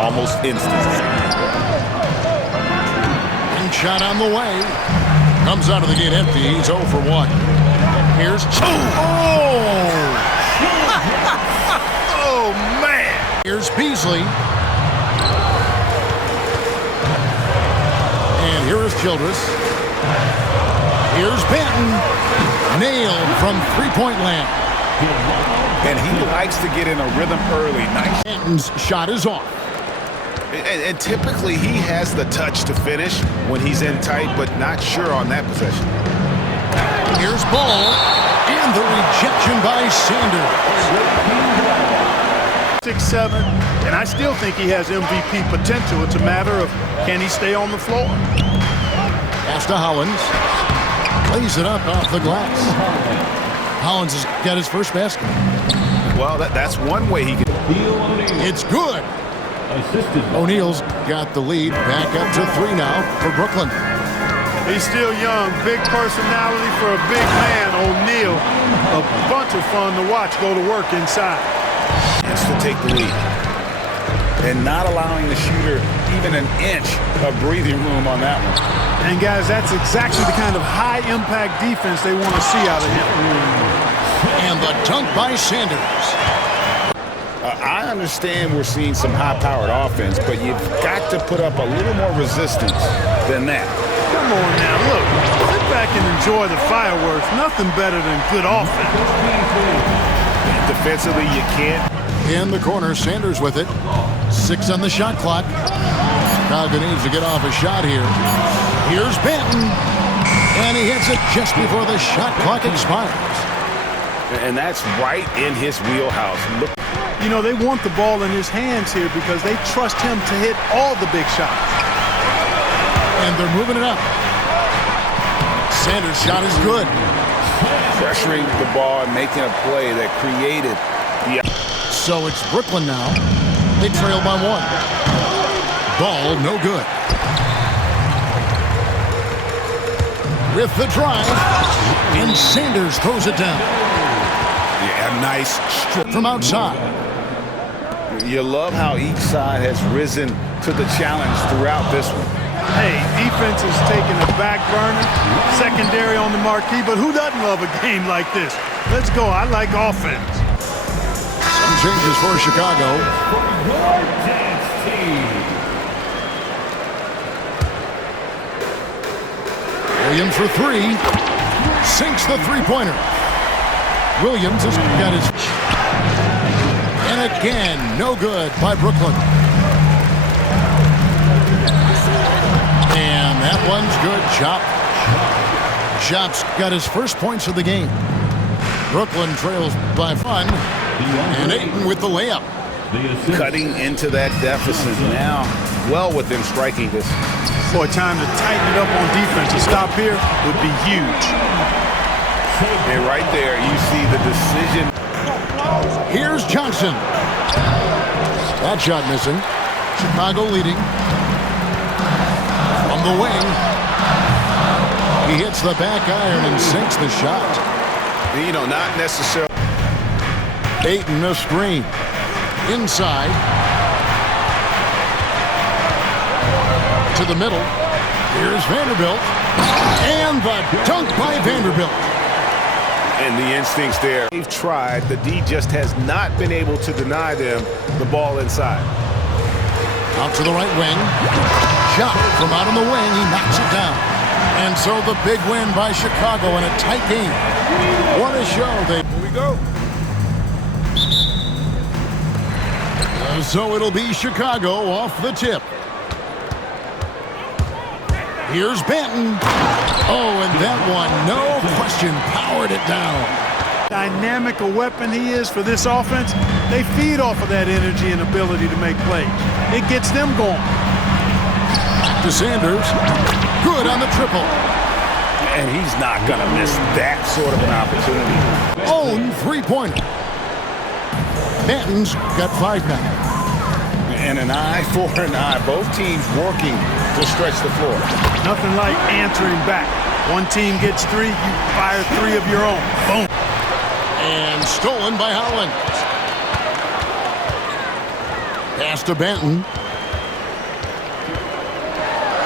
almost instantly. And shot on the way. Comes out of the gate empty. He's 0 for 1. Here's... Oh! Oh, man! Here's Beasley. And here is Childress. Here's Benton. Nailed from three-point land. And he likes to get in a rhythm early. Nice. Benton's shot is off. And typically he has the touch to finish when he's in tight, but not sure on that possession. Here's Ball. And the rejection by Sanders. 6'7", and I still think he has MVP potential. It's a matter of can he stay on the floor. Pass to Hollins. Lays it up off the glass. Hollins has got his first basket. Well, that's one way he can. It's good. O'Neal's got the lead. Back up to 3 now for Brooklyn. He's still young. Big personality for a big man, O'Neal. A bunch of fun to watch go to work inside. Has to take the lead. And not allowing the shooter even an inch of breathing room on that one. And guys, that's exactly the kind of high-impact defense they want to see out of him. And the dunk by Sanders. I understand we're seeing some high-powered offense, but you've got to put up a little more resistance than that. Come on now, look. Sit back and enjoy the fireworks. Nothing better than good offense. Defensively, you can't. In the corner, Sanders with it. 6 on the shot clock. Chicago needs to get off a shot here. Here's Benton. And he hits it just before the shot clock expires. And that's right in his wheelhouse. Look. You know, they want the ball in his hands here because they trust him to hit all the big shots. And they're moving it up. Sanders' shot is good. Pressuring the ball and making a play that created the... So it's Brooklyn now. They trail by 1. Ball no good. With the drive. And Sanders throws it down. Yeah, nice strip from outside. You love how each side has risen to the challenge throughout this one. Hey, defense is taking a back burner, secondary on the marquee, but who doesn't love a game like this? Let's go. I like offense. Some changes for Chicago. Williams for 3. Sinks the three-pointer. Williams has got his... And again, no good by Brooklyn. And that one's good. Chop's got his first points of the game. Brooklyn trails by 1. And Ayton with the layup. Cutting into that deficit now. Well within striking distance. Boy, time to tighten it up on defense. A stop here would be huge. And right there, you see the decision. Here's Johnson. That shot missing. Chicago leading. From the wing. He hits the back iron and sinks the shot. You know, not necessarily. Ayton a screen. Inside. To the middle. Here's Vanderbilt. And the dunk by Vanderbilt. And the instincts there. They've tried. The D just has not been able to deny them the ball inside. Out to the right wing. Shot from out on the wing. He knocks it down. And so the big win by Chicago in a tight game. What a show. Here we go. So it'll be Chicago off the tip. Here's Benton. Oh, and that one, no question, powered it down. Dynamic a weapon he is for this offense, they feed off of that energy and ability to make plays. It gets them going. To Sanders. Good on the triple. And he's not going to miss that sort of an opportunity. Own three-pointer. Benton's got 5 now. And an eye for an eye. Both teams working to stretch the floor. Nothing like answering back. One team gets 3, you fire 3 of your own. Boom. And stolen by Hollins. Pass to Benton.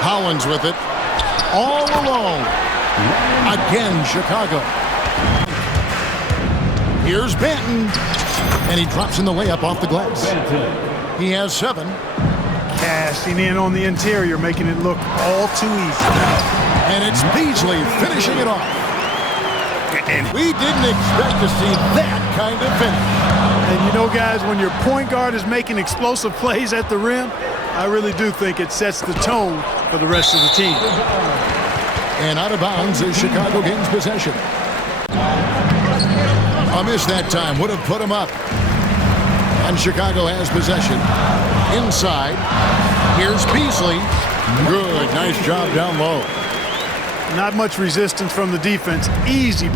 Collins with it. All alone. Again, Chicago. Here's Benton. And he drops in the layup off the glass. He has 7. Cashing in on the interior, making it look all too easy. And it's Beasley finishing it off. And we didn't expect to see that kind of finish. And you know, guys, when your point guard is making explosive plays at the rim, I really do think it sets the tone for the rest of the team. And out of bounds as Chicago gains possession. A miss that time would have put him up. And Chicago has possession. Inside. Here's Beasley. Good. Nice job down low. Not much resistance from the defense. Easy.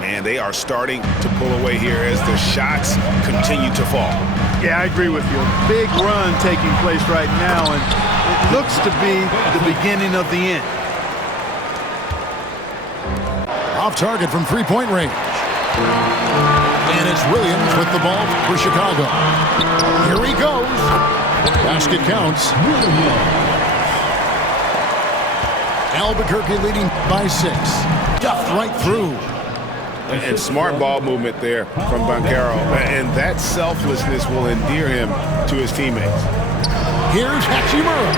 Man, they are starting to pull away here as the shots continue to fall. Yeah, I agree with you. A big run taking place right now, and it looks to be the beginning of the end. Off target from three-point range. And it's Williams with the ball for Chicago. Here he goes. Basket counts. Albuquerque leading by 6. Duffed right through. And smart ball movement there from Banchero. And that selflessness will endear him to his teammates. Here's Hachimura.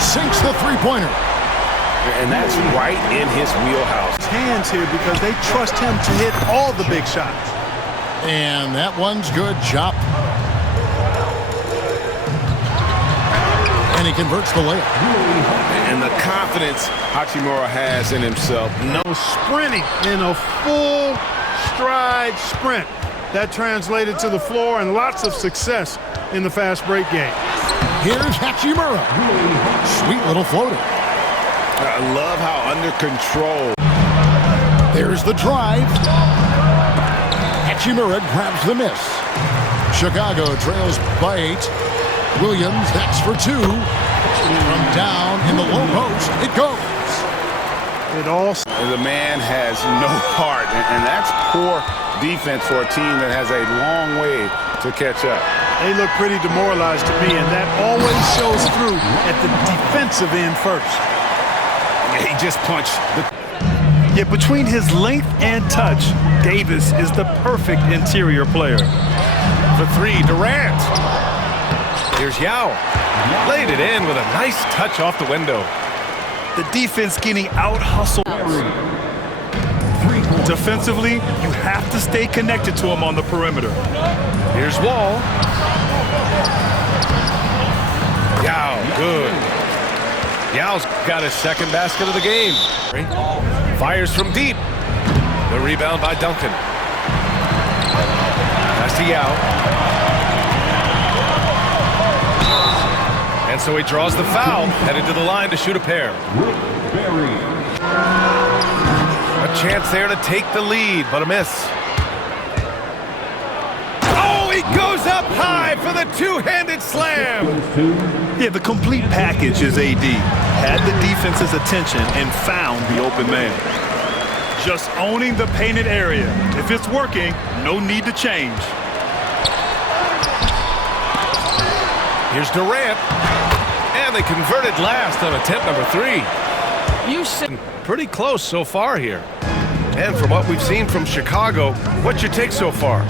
Sinks the three-pointer. And that's right in his wheelhouse. Hands here because they trust him to hit all the big shots. And that one's good. Chop. And he converts the layup. And the confidence Hachimura has in himself. No sprinting in a full stride sprint. That translated to the floor and lots of success in the fast break game. Here's Hachimura. Sweet little floater. I love how under control. There's the drive. Hachimura grabs the miss. Chicago trails by 8. Williams, that's for 2. From down in the low post, it goes. The man has no heart, and that's poor defense for a team that has a long way to catch up. They look pretty demoralized to me, and that always shows through at the defensive end first. He just punched the... Yet between his length and touch, Davis is the perfect interior player. For 3, Durant. Here's Yao. Laid it in with a nice touch off the window. The defense getting out-hustled. Defensively, you have to stay connected to him on the perimeter. Here's Wall. Yao, good. Yao's got his second basket of the game. Fires from deep. The rebound by Duncan. Pass to Yao. And so he draws the foul, headed to the line to shoot a pair. A chance there to take the lead, but a miss. Oh, he goes up high for the two-handed slam. Yeah, the complete package is AD. Had the defense's attention and found the open man. Just owning the painted area. If it's working, no need to change. Here's Durant. And they converted last on attempt number 3. You said pretty close so far here. And from what we've seen from Chicago, what's your take so far?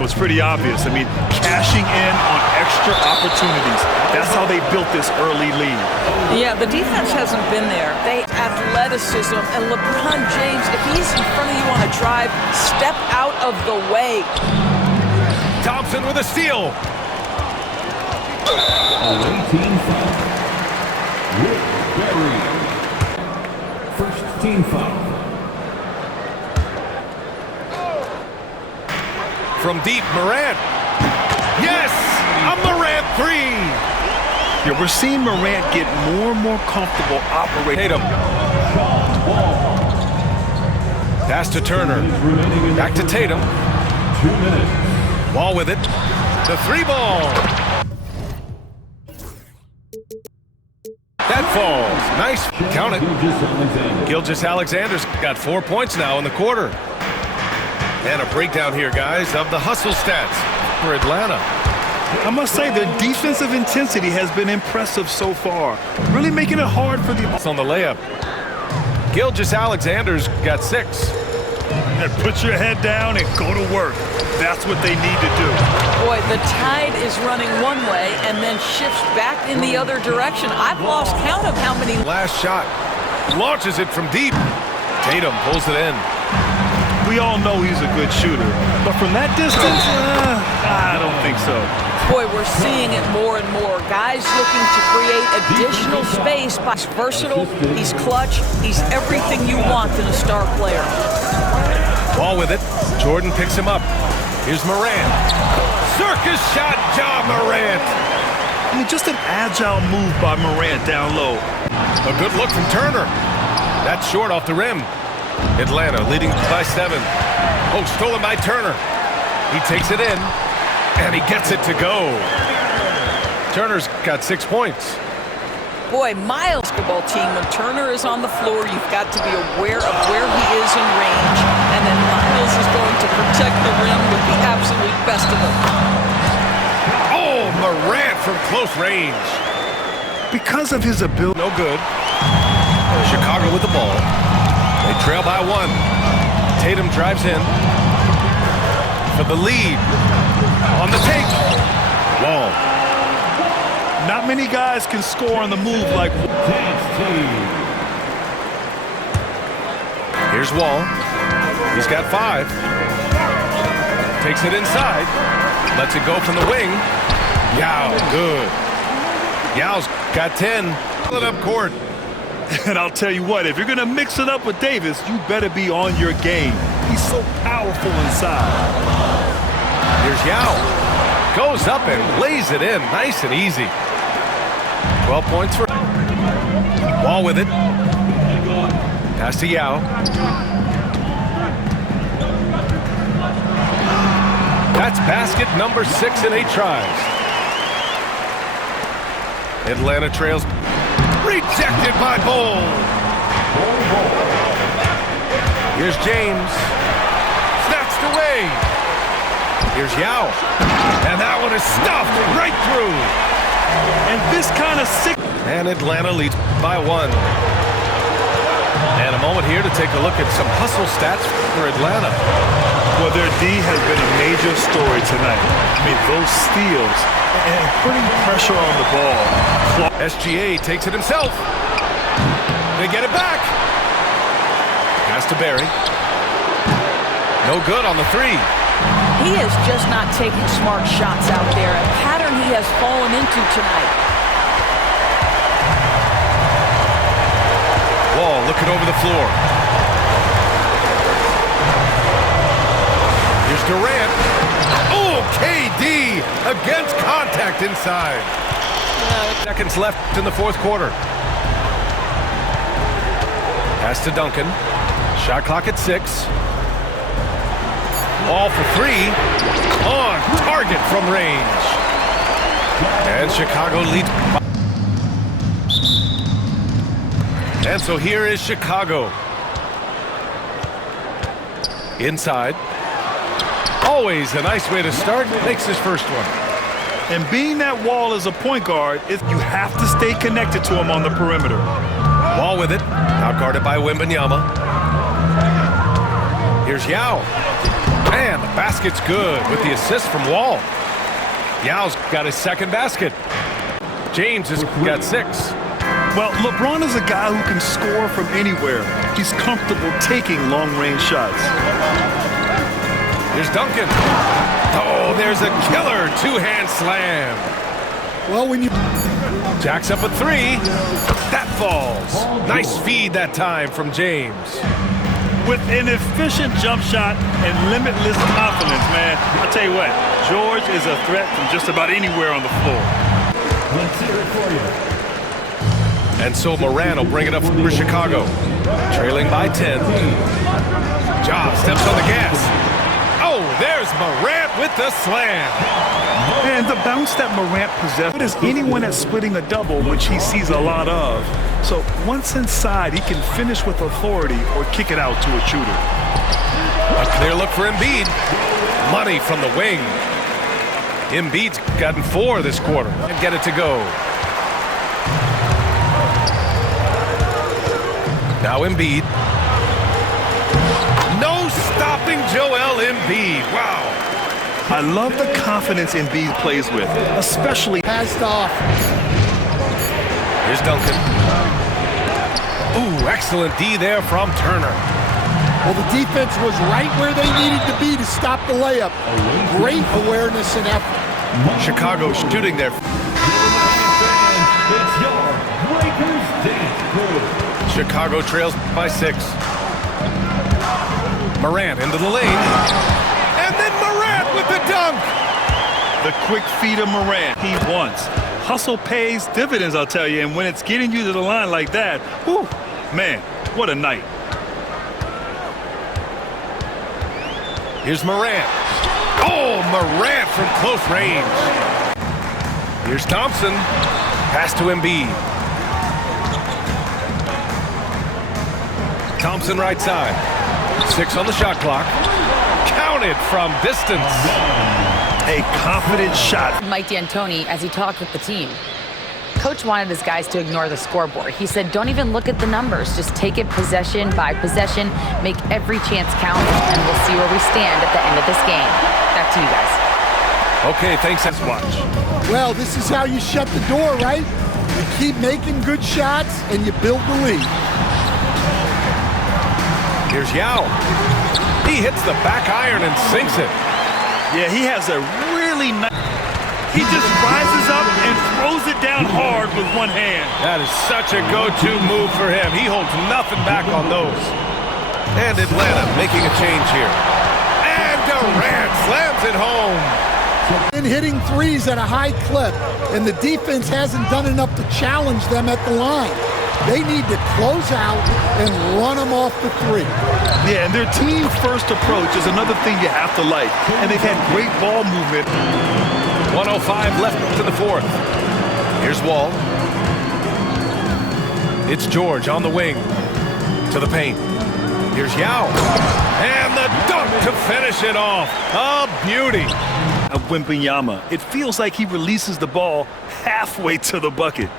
Well, it's pretty obvious. I mean, cashing in on extra opportunities. That's how they built this early lead. Yeah, the defense hasn't been there. They athleticism, and LeBron James, if he's in front of you on a drive, step out of the way. Thompson with a steal. Team foul. Rick Barry. First team foul. From deep, Morant. Yes! A Morant 3! Yeah, we're seeing Morant get more and more comfortable operating. Tatum. Pass to Turner. Back to Tatum. 2 minutes. Wall with it. The 3-ball. That falls. Nice. Count it. Gilgeous-Alexander's got 4 points now in the quarter. And a breakdown here, guys, of the hustle stats for Atlanta. I must say their defensive intensity has been impressive so far, really making it hard for the... On the layup. Gilgeous-Alexander's got 6. And put your head down and go to work. That's what they need to do. Boy, the tide is running one way and then shifts back in the other direction. I've lost count of how many... Last shot. Launches it from deep. Tatum pulls it in. We all know he's a good shooter, but from that distance, I don't think so. Boy, we're seeing it more and more. Guys looking to create additional space. He's versatile, he's clutch, he's everything you want in a star player. Ball with it. Jordan picks him up. Here's Morant. Circus shot, Ja Morant. I mean, just an agile move by Morant down low. A good look from Turner. That's short off the rim. Atlanta leading by 7. Oh, stolen by Turner. He takes it in, and he gets it to go. Turner's got 6 points. Boy, my basketball team, when Turner is on the floor, you've got to be aware of where he is in range, and then Miles is going to protect the rim with the absolute best of them. Oh, Morant from close range. Because of his ability. No good. Chicago with the ball. They trail by 1. Tatum drives in for the lead. On the take. Wall. Not many guys can score on the move like... Here's Wall. He's got 5. Takes it inside. Lets it go from the wing. Yao, good. Yao's got 10. Pull it up court. And I'll tell you what, if you're going to mix it up with Davis, you better be on your game. He's so powerful inside. Here's Yao. Goes up and lays it in. Nice and easy. 12 points for... Wall with it. Pass to Yao. That's basket number 6 in 8 tries. Atlanta trails. Rejected by Bull. Here's James. Snatched away. Here's Yao. And that one is stuffed right through. And this kind of sick... And Atlanta leads by 1. And a moment here to take a look at some hustle stats for Atlanta. Well, their D has been a major story tonight. I mean, those steals and putting pressure on the ball. SGA takes it himself. They get it back. Pass to Barry. No good on the 3. He is just not taking smart shots out there, a pattern he has fallen into tonight. Wall looking over the floor. Here's Durant. Oh, KD against contact inside. Seconds left in the 4th quarter. Pass to Duncan. Shot clock at 6. All for 3. On target from range. And Chicago leads. And so here is Chicago. Inside. Always a nice way to start. Makes his first one. And being that Wall is a point guard, you have to stay connected to him on the perimeter. Wall with it. Out-guarded by Wembanyama. Here's Yao. And the basket's good with the assist from Wall. Yao's got his 2nd basket. James has got 6. Well, LeBron is a guy who can score from anywhere. He's comfortable taking long-range shots. Here's Duncan. Oh, there's a killer 2-hand slam. Well, when you... Jacks up a 3. That falls. Nice feed that time from James. With an efficient jump shot and limitless confidence, man. I'll tell you what, George is a threat from just about anywhere on the floor. Let's hear it for you. And so Morant will bring it up for Chicago. Trailing by 10. Ja steps on the gas. Oh, there's Morant with the slam. And the bounce that Morant possesses, it is anyone that's splitting a double, which he sees a lot of. So once inside, he can finish with authority or kick it out to a shooter. A clear look for Embiid. Money from the wing. Embiid's gotten 4 this quarter and get it to go. Now Embiid. No stopping Joel Embiid. Wow. I love the confidence Embiid plays with, especially Passed off. Here's Duncan. Ooh, excellent D there from Turner. Well, the defense was right where they needed to be to stop the layup. Great awareness and effort. Chicago shooting there. It's your Lakers Dance Crew. Chicago trails by 6. Morant into the lane. And then Morant with the dunk. the quick feet of Morant. He wants. Hustle pays dividends, I'll tell you. And when it's getting you to the line like that, whew, man, what a night. Here's Morant. Oh, Morant from close range. Here's Thompson. Pass to Embiid. Thompson right side. 6 on the shot clock. Counted from distance. A confident shot. Mike D'Antoni, as he talked with the team, Coach wanted his guys to ignore the scoreboard. He said, don't even look at the numbers. Just take it possession by possession. Make every chance count, and we'll see where we stand at the end of this game. Back to you guys. Okay, thanks. Let's watch. Well, this is how you shut the door, right? You keep making good shots, and you build the lead. Here's Yao. He hits the back iron and sinks it. Yeah, he has a really nice... He just rises up and throws it down hard with one hand. That is such a go-to move for him. He holds nothing back on those. And Atlanta making a change here. And Durant slams it home. And hitting threes at a high clip, and the defense hasn't done enough to challenge them at the line. They need to close out and run them off the three. Yeah, and their team-first approach is another thing you have to like. And they've had great ball movement. 1:05 left to the fourth. Here's Wall. It's George on the wing to the paint. Here's Yao. And the dunk to finish it off. A beauty. Of Wembanyama, it feels like he releases the ball halfway to the bucket.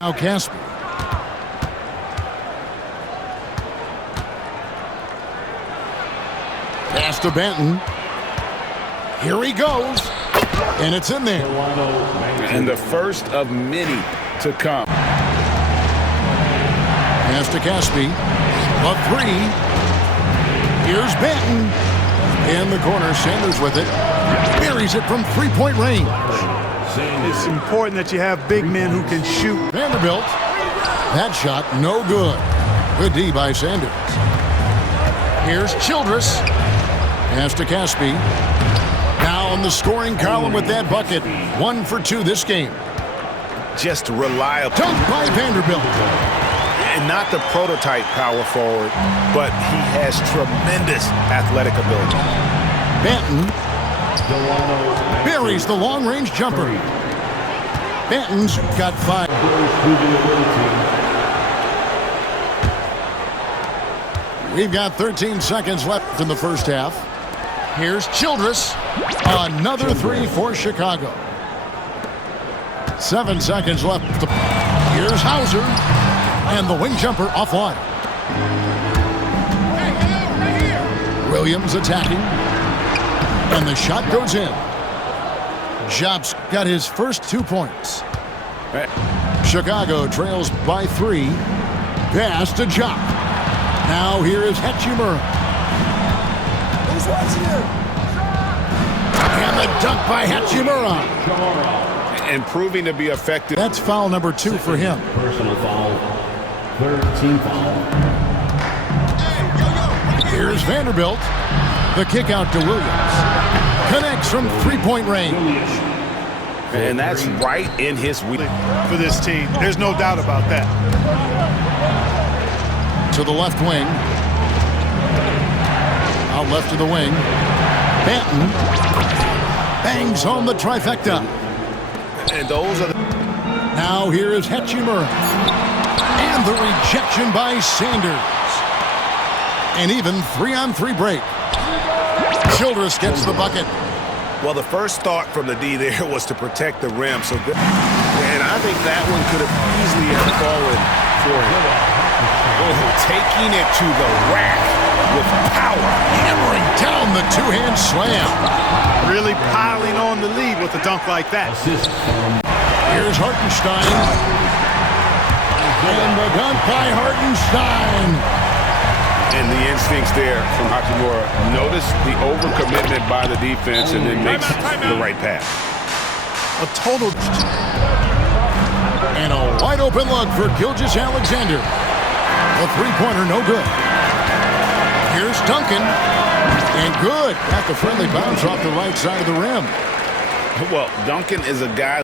Now Casper. Pass to Benton. Here he goes. And it's in there. And the first of many to come. Pass to Caspi. A three. Here's Benton. In the corner, Sanders with it. Buries it from three-point range. It's important that you have big men who can shoot. Vanderbilt. That shot, no good. Good D by Sanders. Here's Childress. Pass to Caspi. Now on the scoring column with that bucket. 1 for 2 this game. Just reliable. Dunk by Vanderbilt. And not the prototype power forward, but he has tremendous athletic ability. Benton buries the long-range jumper. Benton's got 5. We've got 13 seconds left in the first half. Here's Childress. Another 3 for Chicago. 7 seconds left. Here's Hauser. And the wing jumper offline. Williams attacking. And the shot goes in. Jobs got his first 2 points. Chicago trails by 3. Pass to Job. Now here is Hachimura. Who's watching you? And the dunk by Hachimura. And proving to be effective. That's foul number 2 for him. Personal foul. Third team foul. Here's Vanderbilt. The kick out to Williams. Connects from three-point range. And that's right in his week. For this team, there's no doubt about that. To the left wing. Out left to the wing. Benton bangs home the trifecta. And those are the... Now here is Hachimura. And the rejection by Sanders. An even 3-on-3 break. Childress gets the bucket. Well, the first thought from the D there was to protect the rim. And I think that one could have easily fallen for him. Oh, taking it to the rack with power. Hammering down the two-hand slam. Really piling on the lead with a dunk like that. Here's Hartenstein. And the dunk by Hartenstein. And the instincts there from Hachimura. Notice the overcommitment by the defense and then makes the right pass. A total... And a wide open look for Gilgeous-Alexander. The three-pointer no good. Here's Duncan. And good. Got the friendly bounce off the right side of the rim. Well, Duncan is a guy...